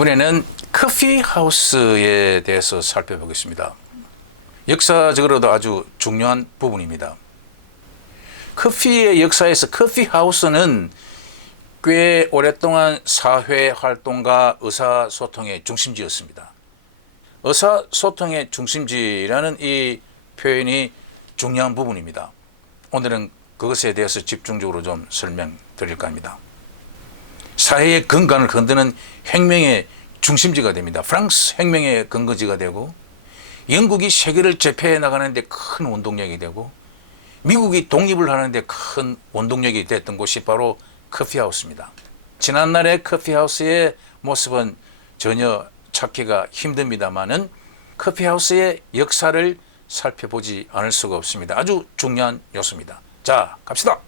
이번에는 커피하우스에 대해서 살펴보겠습니다. 역사적으로도 아주 중요한 부분입니다. 커피의 역사에서 커피하우스는 꽤 오랫동안 사회활동과 의사소통의 중심지였습니다. 의사소통의 중심지라는 이 표현이 중요한 부분입니다. 오늘은 그것에 대해서 집중적으로 좀 설명드릴까 합니다. 사회의 근간을 흔드는 혁명의 중심지가 됩니다. 프랑스 혁명의 근거지가 되고, 영국이 세계를 제패해 나가는데 큰 원동력이 되고, 미국이 독립을 하는데 큰 원동력이 됐던 곳이 바로 커피하우스입니다. 지난날의 커피하우스의 모습은 전혀 찾기가 힘듭니다만은 커피하우스의 역사를 살펴보지 않을 수가 없습니다. 아주 중요한 요소입니다. 자, 갑시다.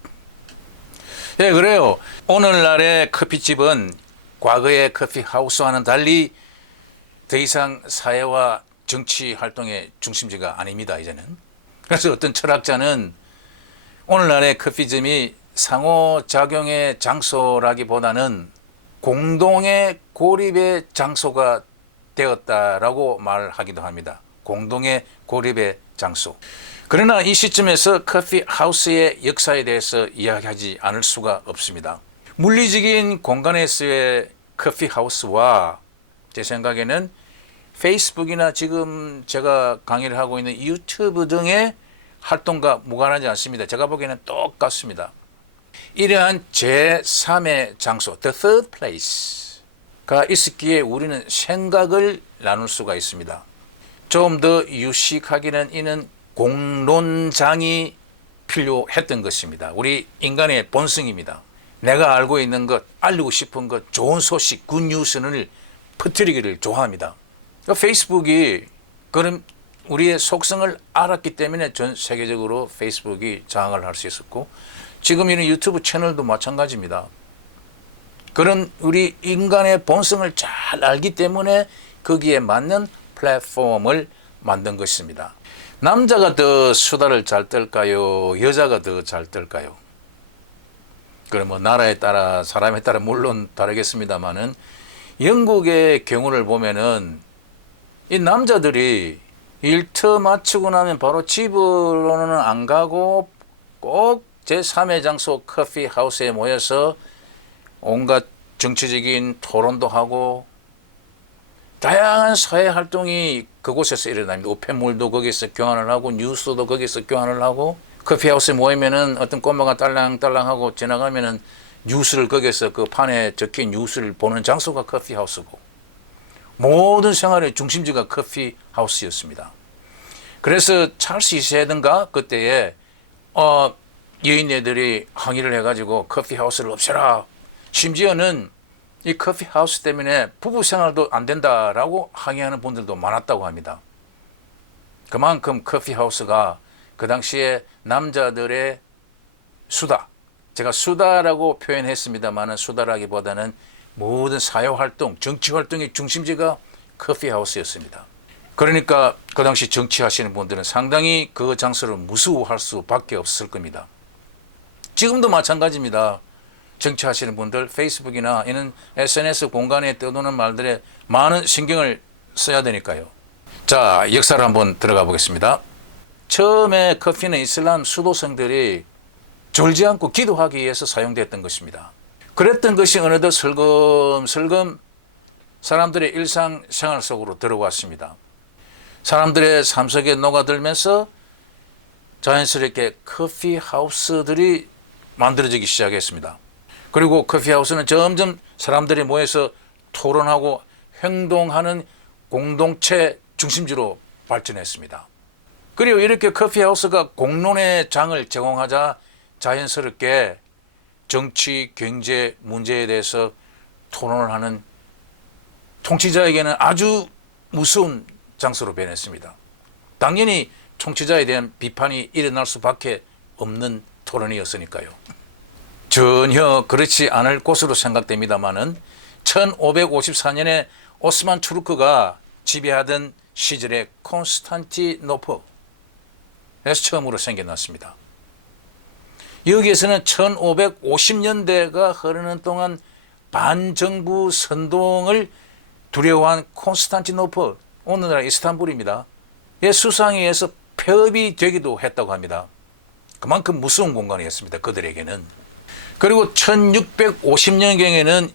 예, 그래요. 오늘날의 커피집은 과거의 커피하우스와는 달리 더 이상 사회와 정치 활동의 중심지가 아닙니다, 이제는. 그래서 어떤 철학자는 오늘날의 커피점이 상호작용의 장소라기보다는 공동의 고립의 장소가 되었다라고 말하기도 합니다. 공동의 고립의 장소. 그러나 이 시점에서 커피하우스의 역사에 대해서 이야기하지 않을 수가 없습니다. 물리적인 공간에서의 커피하우스와 제 생각에는 페이스북이나 지금 제가 강의를 하고 있는 유튜브 등의 활동과 무관하지 않습니다. 제가 보기에는 똑같습니다. 이러한 제3의 장소, the third place가 있었기에 우리는 생각을 나눌 수가 있습니다. 좀 더 유식하기는 이는 공론장이 필요했던 것입니다. 우리 인간의 본성입니다. 내가 알고 있는 것, 알리고 싶은 것, 좋은 소식, 굿뉴스를 퍼뜨리기를 좋아합니다. 페이스북이 그럼 우리의 속성을 알았기 때문에 전 세계적으로 페이스북이 장악을 할 수 있었고, 지금 이런 유튜브 채널도 마찬가지입니다. 그런 우리 인간의 본성을 잘 알기 때문에 거기에 맞는 플랫폼을 만든 것입니다. 남자가 더 수다를 잘 떨까요? 여자가 더 잘 떨까요? 그럼 뭐 나라에 따라 사람에 따라 물론 다르겠습니다만은 영국의 경우를 보면은 이 남자들이 일터 마치고 나면 바로 집으로는 안 가고 꼭 제3의 장소 커피하우스에 모여서 온갖 정치적인 토론도 하고 다양한 사회 활동이 그곳에서 일어납니다. 우편물도 거기서 교환을 하고 뉴스도 거기서 교환을 하고, 커피하우스에 모이면은 어떤 꼬마가 딸랑딸랑하고 지나가면은 뉴스를 거기서 그 판에 적힌 뉴스를 보는 장소가 커피하우스고, 모든 생활의 중심지가 커피하우스였습니다. 그래서 찰스 2세든가 그때에 여인네들이 항의를 해가지고 커피하우스를 없애라. 심지어는 이 커피하우스 때문에 부부 생활도 안 된다라고 항의하는 분들도 많았다고 합니다. 그만큼 커피하우스가 그 당시에 남자들의 수다, 제가 수다라고 표현했습니다만 수다라기보다는 모든 사회활동, 정치활동의 중심지가 커피하우스였습니다. 그러니까 그 당시 정치하시는 분들은 상당히 그 장소를 무서워할 수밖에 없을 겁니다. 지금도 마찬가지입니다. 정치하시는 분들 페이스북이나 이런 SNS 공간에 떠도는 말들에 많은 신경을 써야 되니까요. 자, 역사를 한번 들어가 보겠습니다. 처음에 커피는 이슬람 수도성들이 졸지 않고 기도하기 위해서 사용됐던 것입니다. 그랬던 것이 어느덧 슬금슬금 사람들의 일상생활 속으로 들어왔습니다. 사람들의 삶 속에 녹아들면서 자연스럽게 커피하우스들이 만들어지기 시작했습니다. 그리고 커피하우스는 점점 사람들이 모여서 토론하고 행동하는 공동체 중심지로 발전했습니다. 그리고 이렇게 커피하우스가 공론의 장을 제공하자 자연스럽게 정치, 경제 문제에 대해서 토론을 하는 통치자에게는 아주 무서운 장소로 변했습니다. 당연히 통치자에 대한 비판이 일어날 수밖에 없는 토론이었으니까요. 전혀 그렇지 않을 곳으로 생각됩니다만은 1554년에 오스만 투르크가 지배하던 시절에 콘스탄티노플에서 처음으로 생겨났습니다. 여기에서는 1550년대가 흐르는 동안 반정부 선동을 두려워한 콘스탄티노플, 오늘날 이스탄불입니다. 의 수상에서 폐업이 되기도 했다고 합니다. 그만큼 무서운 공간이었습니다. 그들에게는. 그리고 1650년경에는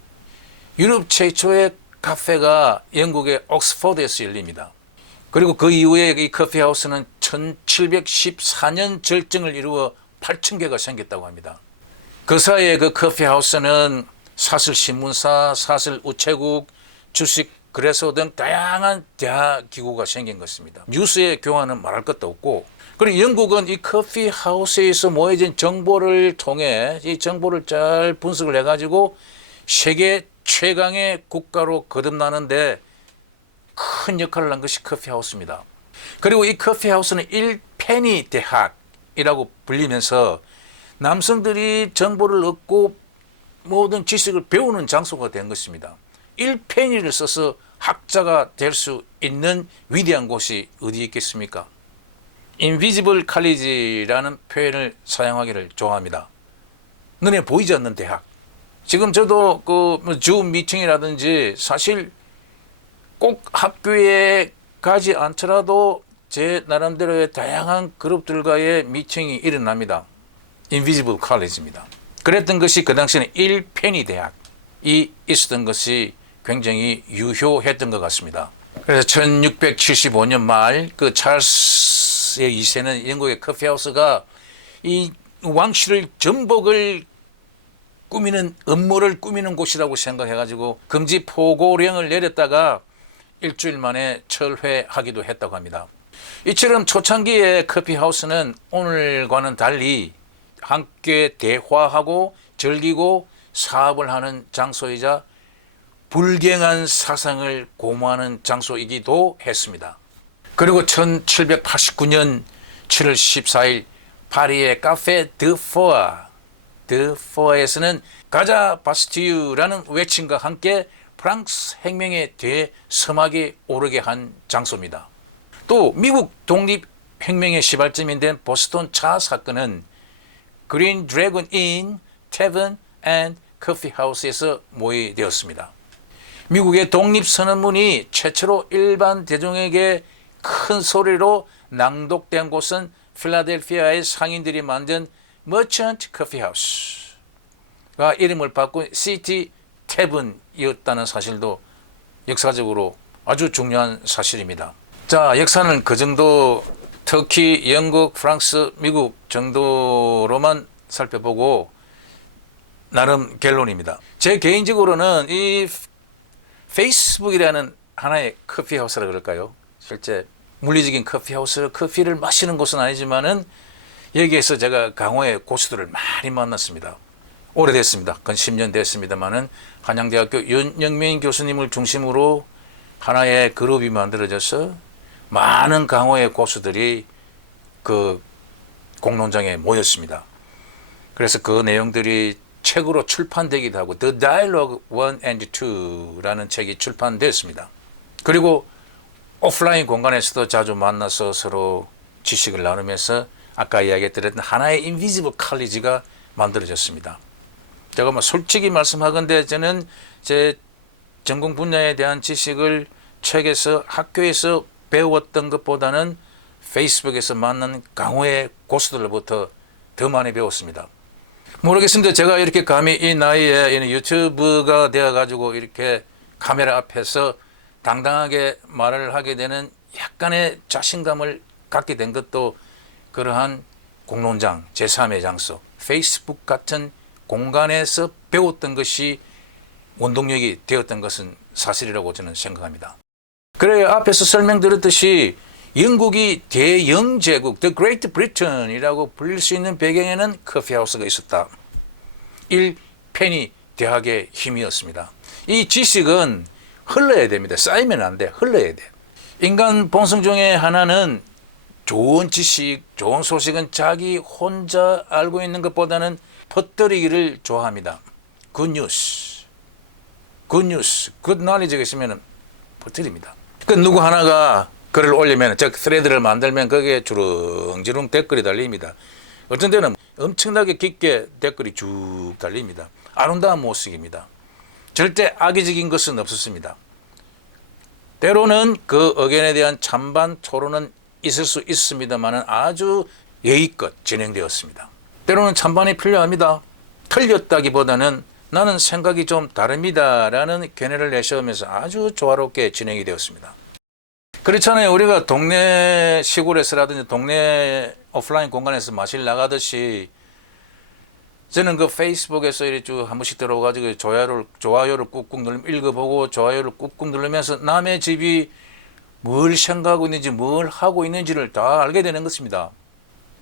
유럽 최초의 카페가 영국의 옥스퍼드에서 열립니다. 그리고 그 이후에 이 커피하우스는 1714년 절정을 이루어 8,000개가 생겼다고 합니다. 그 사이에 그 커피하우스는 사설 신문사, 사설 우체국, 주식 거래소 등 다양한 대화 기구가 생긴 것입니다. 뉴스의 교환은 말할 것도 없고, 그리고 영국은 이 커피하우스에서 모여진 정보를 통해 이 정보를 잘 분석을 해가지고 세계 최강의 국가로 거듭나는데 큰 역할을 한 것이 커피하우스입니다. 그리고 이 커피하우스는 1페니 대학이라고 불리면서 남성들이 정보를 얻고 모든 지식을 배우는 장소가 된 것입니다. 1페니를 써서 학자가 될 수 있는 위대한 곳이 어디 있겠습니까? Invisible College라는 표현을 사용하기를 좋아합니다. 눈에 보이지 않는 대학. 지금 저도 그 줌 미팅이라든지 사실 꼭 학교에 가지 않더라도 제 나름대로의 다양한 그룹들과의 미팅이 일어납니다. Invisible College입니다. 그랬던 것이 그 당시에는 1페니 대학이 있었던 것이 굉장히 유효했던 것 같습니다. 그래서 1675년 말 그 찰스의 2세는 영국의 커피하우스가 이 왕실을 전복을 꾸미는 음모를 꾸미는 곳이라고 생각해가지고 금지 포고령을 내렸다가 일주일 만에 철회하기도 했다고 합니다. 이처럼 초창기에 커피하우스는 오늘과는 달리 함께 대화하고 즐기고 사업을 하는 장소이자 불경한 사상을 고무하는 장소이기도 했습니다. 그리고 1789년 7월 14일 파리의 카페 드포에서는 가자 바스티유라는 외침과 함께 프랑스 혁명에 대해 서막에 오르게 한 장소입니다. 또 미국 독립혁명의 시발점이 된 보스턴 차 사건은 그린 드래곤 인, 태븐 앤 커피하우스에서 모의되었습니다. 미국의 독립선언문이 최초로 일반 대중에게 큰 소리로 낭독된 곳은 필라델피아의 상인들이 만든 머천트 커피하우스가 이름을 바꾼 시티 태븐이었다는 사실도 역사적으로 아주 중요한 사실입니다. 자, 역사는 그 정도, 터키, 영국, 프랑스, 미국 정도로만 살펴보고 나름 결론입니다. 제 개인적으로는 이 페이스북이라는 하나의 커피하우스라 그럴까요? 실제 물리적인 커피하우스, 커피를 마시는 곳은 아니지만은 여기에서 제가 강호의 고수들을 많이 만났습니다. 오래됐습니다. 건 10년 됐습니다만은 한양대학교 윤영민 교수님을 중심으로 하나의 그룹이 만들어져서 많은 강호의 고수들이 그 공론장에 모였습니다. 그래서 그 내용들이 책으로 출판되기도 하고 The Dialogue 1 and 2라는 책이 출판되었습니다. 그리고 오프라인 공간에서도 자주 만나서 서로 지식을 나누면서 아까 이야기했던 하나의 인비지블 칼리지가 만들어졌습니다. 제가 뭐 솔직히 말씀하건대 저는 제 전공 분야에 대한 지식을 책에서 학교에서 배웠던 것보다는 페이스북에서 만난 강호의 고수들로부터 더 많이 배웠습니다. 모르겠습니다. 제가 이렇게 감히 이 나이에 유튜브가 되어가지고 이렇게 카메라 앞에서 당당하게 말을 하게 되는 약간의 자신감을 갖게 된 것도 그러한 공론장, 제3의 장소, 페이스북 같은 공간에서 배웠던 것이 원동력이 되었던 것은 사실이라고 저는 생각합니다. 그래요. 앞에서 설명드렸듯이 영국이 대영제국, The Great Britain이라고 불릴 수 있는 배경에는 커피하우스가 있었다. 1페니 대학의 힘이었습니다. 이 지식은 흘러야 됩니다. 쌓이면 안 돼. 흘러야 돼. 인간 본성 중에 하나는 좋은 지식, 좋은 소식은 자기 혼자 알고 있는 것보다는 퍼뜨리기를 좋아합니다. 굿뉴스, 굿뉴스, 굿놀리지가 있으면 퍼뜨립니다. 그 누구 하나가 글을 올리면, 즉 스레드를 만들면 거기에 주렁주렁 댓글이 달립니다. 어떤 때는 엄청나게 깊게 댓글이 쭉 달립니다. 아름다운 모습입니다. 절대 악의적인 것은 없었습니다. 때로는 그 의견에 대한 찬반 토론은 있을 수 있습니다만 아주 예의껏 진행되었습니다. 때로는 찬반이 필요합니다. 틀렸다기보다는 나는 생각이 좀 다릅니다라는 견해를 내세우면서 아주 조화롭게 진행이 되었습니다. 그렇잖아요. 우리가 동네 시골에서라든지 동네 오프라인 공간에서 마실 나가듯이 저는 그 페이스북에서 이렇게 쭉 한 번씩 들어가지고 좋아요를 꾹꾹 누르면 읽어보고 좋아요를 꾹꾹 누르면서 남의 집이 뭘 생각하고 있는지 뭘 하고 있는지를 다 알게 되는 것입니다.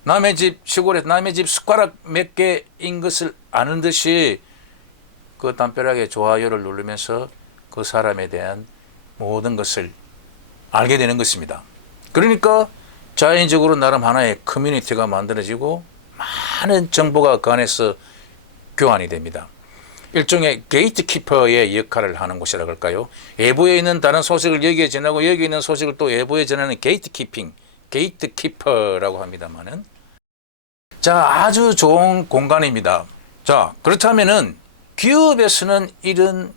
남의 집 시골에서 남의 집 숟가락 몇 개인 것을 아는 듯이 그 담벼락에 좋아요를 누르면서 그 사람에 대한 모든 것을 알게 되는 것입니다. 그러니까 자연적으로 나름 하나의 커뮤니티가 만들어지고 많은 정보가 그 안에서 교환이 됩니다. 일종의 게이트키퍼의 역할을 하는 곳이라고 할까요? 외부에 있는 다른 소식을 여기에 전하고 여기 있는 소식을 또 외부에 전하는 게이트키퍼라고 합니다만은, 자, 아주 좋은 공간입니다. 자, 그렇다면은 기업에서는 이런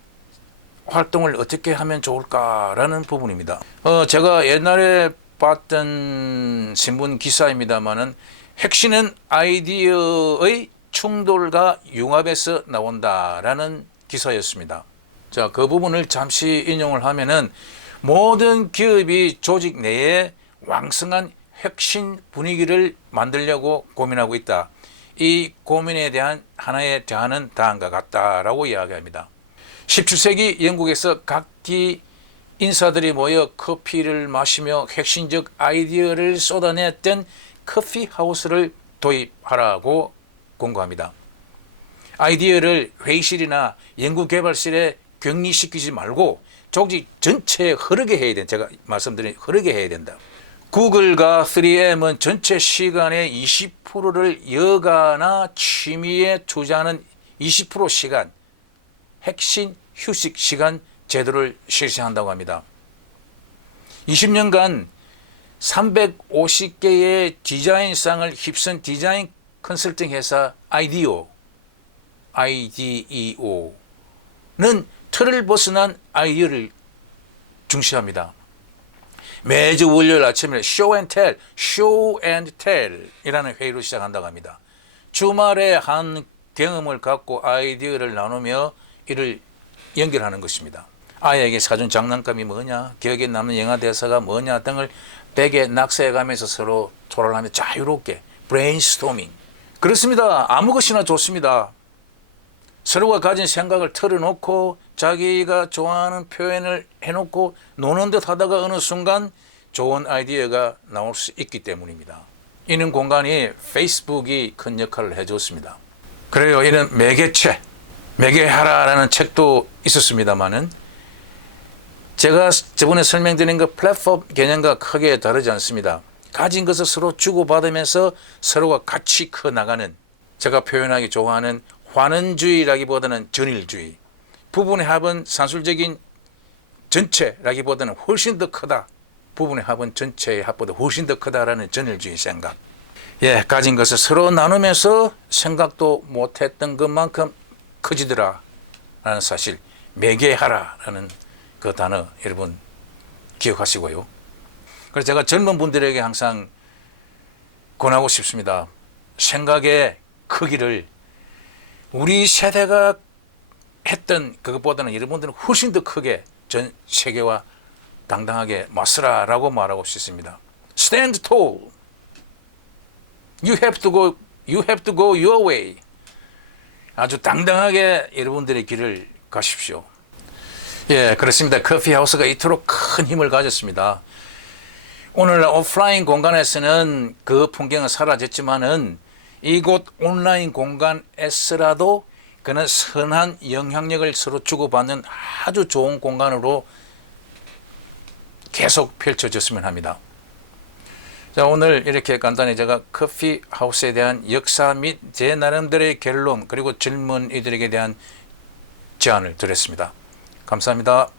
활동을 어떻게 하면 좋을까라는 부분입니다. 제가 옛날에 봤던 신문 기사입니다만은 핵심은 아이디어의 충돌과 융합에서 나온다라는 기사였습니다. 자, 그 부분을 잠시 인용을 하면은 모든 기업이 조직 내에 왕성한 혁신 분위기를 만들려고 고민하고 있다. 이 고민에 대한 하나의 대안은 다음과 같다라고 이야기합니다. 17세기 영국에서 각기 인사들이 모여 커피를 마시며 혁신적 아이디어를 쏟아냈던 커피 하우스를 도입하라고 공고합니다. 아이디어를 회의실이나 연구개발실에 격리시키지 말고 조직 전체에 흐르게 해야 된다. 제가 말씀드린 흐르게 해야 된다. 구글과 3M은 전체 시간의 20%를 여가나 취미에 투자하는 20% 시간, 핵심 휴식 시간 제도를 실시한다고 합니다. 20년간 350개의 디자인상을 휩쓴 디자인 컨설팅 회사 IDEO는 틀을 벗어난 아이디어를 중시합니다. 매주 월요일 아침에 쇼 앤 텔이라는 회의로 시작한다고 합니다. 주말에 한 경험을 갖고 아이디어를 나누며 이를 연결하는 것입니다. 아이에게 사준 장난감이 뭐냐, 기억에 남는 영화 대사가 뭐냐 등을 베개 낙서해가면서 서로 토론하며 자유롭게 브레인스토밍. 그렇습니다. 아무 것이나 좋습니다. 서로가 가진 생각을 털어놓고 자기가 좋아하는 표현을 해놓고 노는 듯 하다가 어느 순간 좋은 아이디어가 나올 수 있기 때문입니다. 이런 공간이 페이스북이 큰 역할을 해줬습니다. 그래요. 이런 매개체, 매개하라라는 책도 있었습니다만은 제가 저번에 설명드린 그 플랫폼 개념과 크게 다르지 않습니다. 가진 것을 서로 주고받으면서 서로가 같이 커나가는, 제가 표현하기 좋아하는 환원주의라기보다는 전일주의, 부분의 합은 산술적인 전체라기보다는 훨씬 더 크다, 부분의 합은 전체의 합보다 훨씬 더 크다라는 전일주의 생각. 예, 가진 것을 서로 나누면서 생각도 못했던 것만큼 커지더라 라는 사실, 매개하라라는 그 단어 여러분 기억하시고요. 그래서 제가 젊은 분들에게 항상 권하고 싶습니다. 생각의 크기를 우리 세대가 했던 그것보다는 여러분들은 훨씬 더 크게 전 세계와 당당하게 맞서라라고 말하고 싶습니다. Stand tall. You have to go your way. 아주 당당하게 여러분들의 길을 가십시오. 예, 그렇습니다. 커피하우스가 이토록 큰 힘을 가졌습니다. 오늘 오프라인 공간에서는 그 풍경은 사라졌지만은 이곳 온라인 공간에서라도 그는 선한 영향력을 서로 주고받는 아주 좋은 공간으로 계속 펼쳐졌으면 합니다. 자, 오늘 이렇게 간단히 제가 커피하우스에 대한 역사 및 제 나름대로의 결론, 그리고 젊은이들에게 대한 제안을 드렸습니다. 감사합니다.